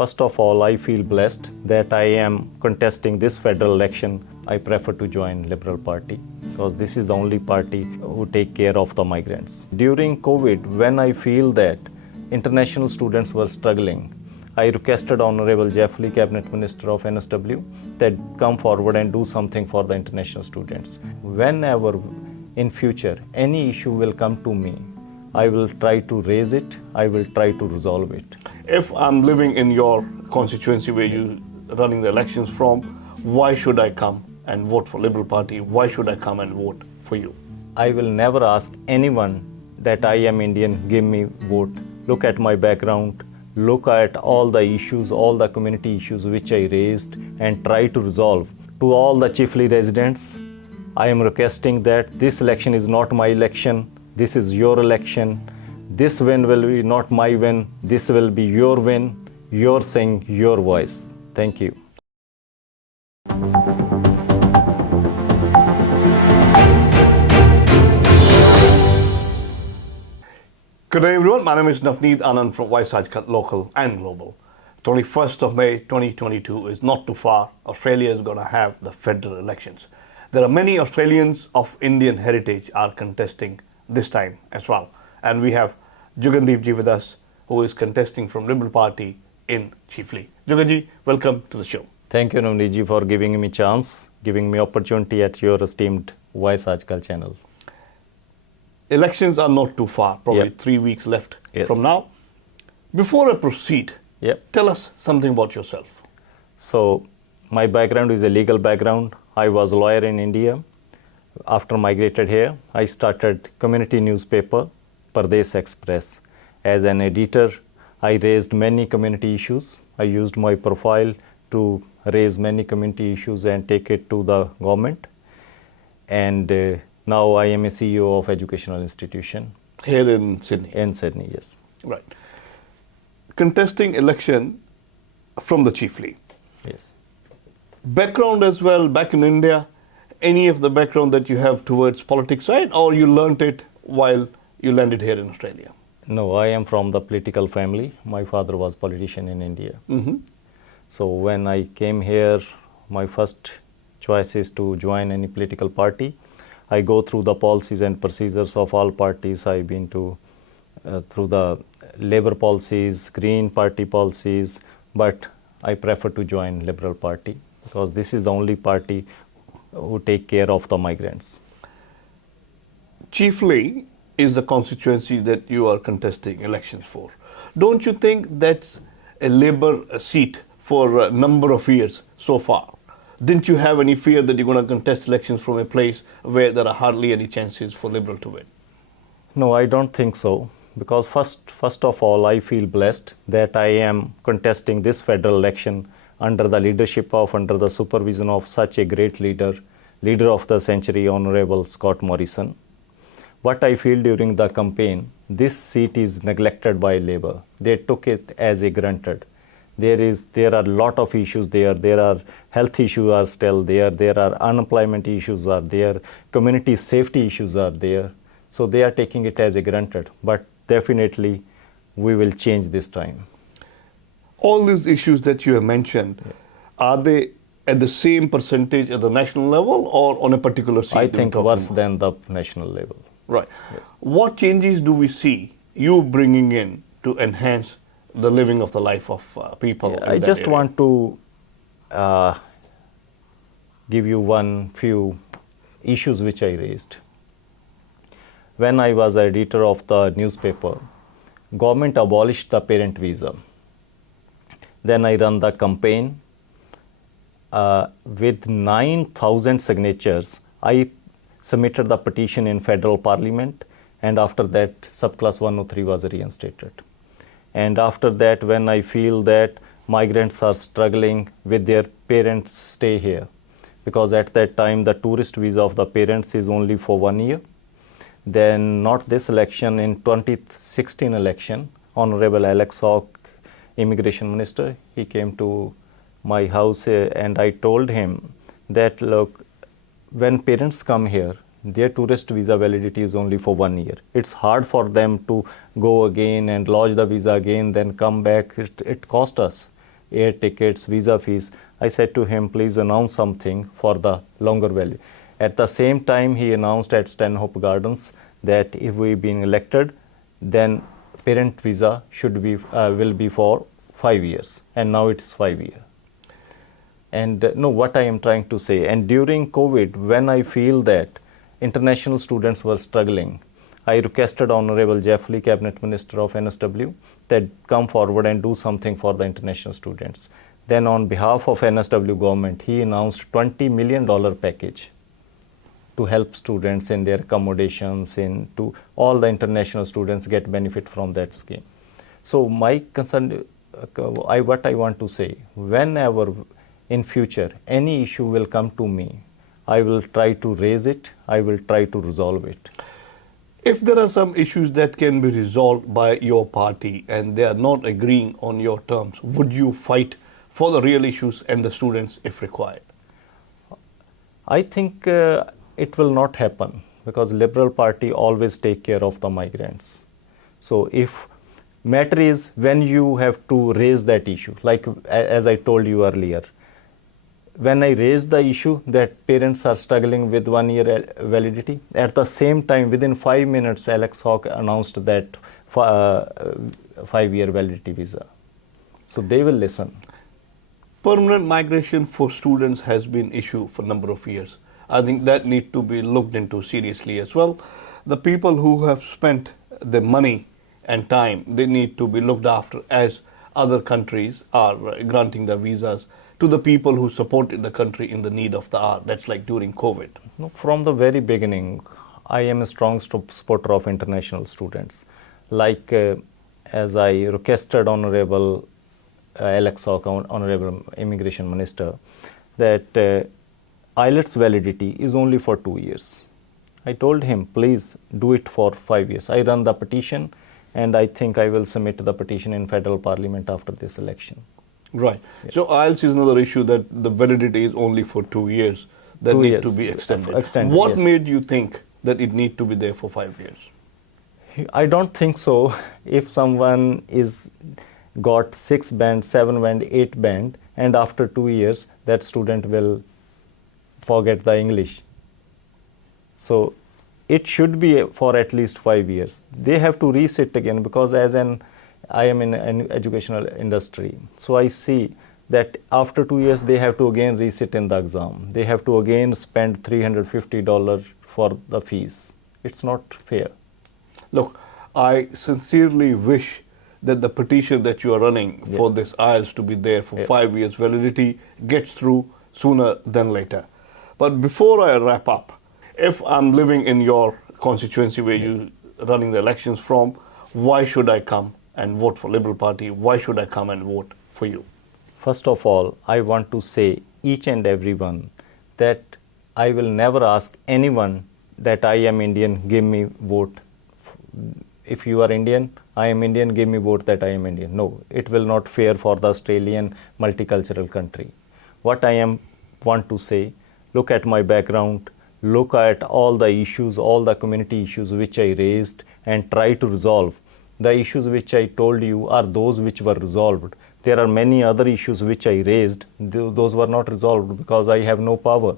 First of all, I feel blessed that I am contesting this federal election. I prefer to join Liberal Party because this is the only party who take care of the migrants. During COVID, when I feel that international students were struggling, I requested Honorable Chifley, Cabinet Minister of NSW, that come forward and do something for the international students. Whenever in future any issue will come to me, I will try to raise it, I will try to resolve it. If I'm living in your constituency where you're running the elections from, why should I come and vote for Liberal Party? Why should I come and vote for you? I will never ask anyone that I am Indian, give me vote. Look at my background, look at all the issues, all the community issues which I raised and try to resolve. To all the Chifley residents, I am requesting that this election is not my election, this is your election. This win will be not my win, this will be your win, your saying, your voice. Thank you. Good day everyone, my name is Navneet Anand from aajKal Local and Global. 21st of May 2022 is not too far. Australia is going to have the federal elections. There are many Australians of Indian heritage are contesting this time as well. And we have Jugandeep Ji with us, who is contesting from Liberal Party in Chifley. Juganji, welcome to the show. Thank you, Navneet Ji, for giving me chance, giving me opportunity at your esteemed aajKal channel. Elections are not too far, probably 3 weeks left from now. Before I proceed, tell us something about yourself. So, my background is a legal background. I was a lawyer in India. After migrated here, I started community newspaper, Pardesh Express. As an editor, I raised many community issues. I used my profile to raise many community issues and take it to the government. And now I am a CEO of educational institution. Here in Sydney? In Sydney, yes. Right. Contesting election from the Chifley. Yes. Background as well, back in India, any of the background that you have towards politics side, or you learnt it while you landed here in Australia? No, I am from the political family. My father was politician in India. So when I came here, my first choice is to join any political party. I go through the policies and procedures of all parties. I've been to through the Labour policies, Green Party policies, but I prefer to join Liberal Party because this is the only party who take care of the migrants. Chifley is the constituency that you are contesting elections for. Don't you think that's a Labour seat for a number of years so far? Didn't you have any fear that you're going to contest elections from a place where there are hardly any chances for Liberal to win? No, I don't think so. Because first of all, I feel blessed that I am contesting this federal election under the leadership of, under the supervision of such a great leader of the century, Honorable Scott Morrison. What I feel during the campaign, this seat is neglected by Labour. They took it as a granted. There are a lot of issues there. There are health issues are still there. There are unemployment issues are there. Community safety issues are there. So they are taking it as a granted. But definitely, we will change this time. All these issues that you have mentioned, are they at the same percentage at the national level or on a particular seat? I think worse than the national level. Right. Yes. What changes do we see you bringing in to enhance the living of the life of people? I just want to give you few issues which I raised. When I was editor of the newspaper, government abolished the parent visa. Then I ran the campaign. With 9,000 signatures, I submitted the petition in federal parliament, and after that, subclass 103 was reinstated. And after that, when I feel that migrants are struggling with their parents' stay here, because at that time, the tourist visa of the parents is only for 1 year. Then not this election, in 2016 election, Honorable Alex Hawke, Immigration Minister, he came to my house and I told him that, look, when parents come here, their tourist visa validity is only for 1 year. It's hard for them to go again and lodge the visa again, then come back. It cost us. air tickets, visa fees. I said to him, please announce something for the longer value. At the same time, he announced at Stanhope Gardens that if we been elected, then parent visa should be will be for 5 years, and now it's 5 years. And no, what I am trying to say, and during COVID, when I feel that international students were struggling, I requested Honorable Chifley, Cabinet Minister of NSW, that come forward and do something for the international students. Then on behalf of NSW government, he announced $20 million package to help students in their accommodations, to all the international students get benefit from that scheme. So my concern, what I want to say, whenever in future any issue will come to me, I will try to raise it, I will try to resolve it. If there are some issues that can be resolved by your party and they are not agreeing on your terms, would you fight for the real issues and the students if required? I think it will not happen, because Liberal Party always take care of the migrants. So if matter is when you have to raise that issue, like as I told you earlier, when I raised the issue that parents are struggling with 1 year validity, at the same time, within 5 minutes, Alex Hawke announced that 5 year validity visa. So they will listen. Permanent migration for students has been issue for a number of years. I think that need to be looked into seriously as well. The people who have spent the money and time, they need to be looked after as other countries are granting the visas to the people who supported the country in the need of the hour. That's like during COVID. No, from the very beginning, I am a strong supporter of international students. Like as I requested Honorable Alex Hawke, Honorable Immigration Minister, that IELTS validity is only for 2 years. I told him, please do it for 5 years. I run the petition, and I think I will submit the petition in Federal Parliament after this election. Right. Yeah. So IELTS is another issue that the validity is only for 2 years. That 2 need years to be extended. yes. What made you think that it need to be there for 5 years? I don't think so. If someone is got 6 band, 7 band, 8 band, and after 2 years, that student will forget the English. So it should be for at least 5 years. They have to resit again, because I am in an educational industry. So I see that after 2 years, they have to again resit in the exam. They have to again spend $350 for the fees. It's not fair. Look, I sincerely wish that the petition that you are running for this IELTS to be there for 5 years validity gets through sooner than later. But before I wrap up, if I'm living in your constituency where you're running the elections from, why should I come and vote for Liberal Party? Why should I come and vote for you? First of all, I want to say each and everyone that I will never ask anyone that I am Indian, give me vote. If you are Indian, I am Indian, give me vote that I am Indian. No, it will not fair for the Australian multicultural country. What I want to say, look at my background, look at all the issues, all the community issues which I raised, and try to resolve. The issues which I told you are those which were resolved. There are many other issues which I raised. Those were not resolved because I have no power.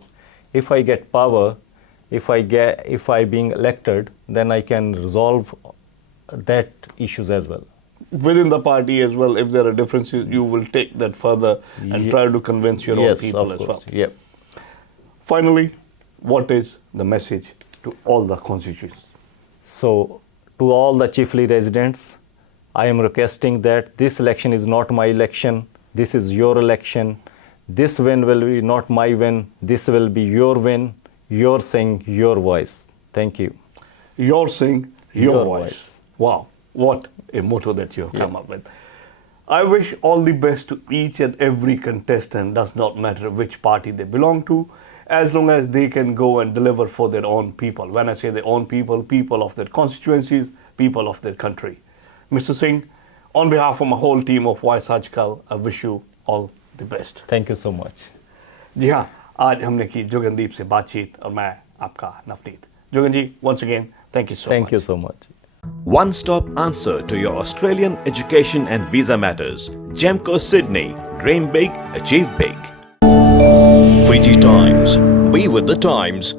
If I get power, if I being elected, then I can resolve that issues as well. Within the party as well, if there are differences, you will take that further and try to convince your own people as well. Yep. Finally, what is the message to all the constituents? So, to all the Chifley residents, I am requesting that this election is not my election. This is your election. This win will be not my win. This will be your win. Your saying, your voice. Thank you. Your saying, your voice. Wow, what a motto that you have come up with. I wish all the best to each and every contestant, does not matter which party they belong to, as long as they can go and deliver for their own people. When I say their own people, people of their constituencies, people of their country. Mr. Singh, on behalf of my whole team of aajKal, I wish you all the best. Thank you so much. जी हाँ, आज हमने की जुगनदीप से बातचीत और मैं आपका Navneet. Jugan ji, once again, thank you so much. Thank you so much. One-stop answer to your Australian education and visa matters. Gemco Sydney. Dream big, achieve big. Fiji Times. Be with the times.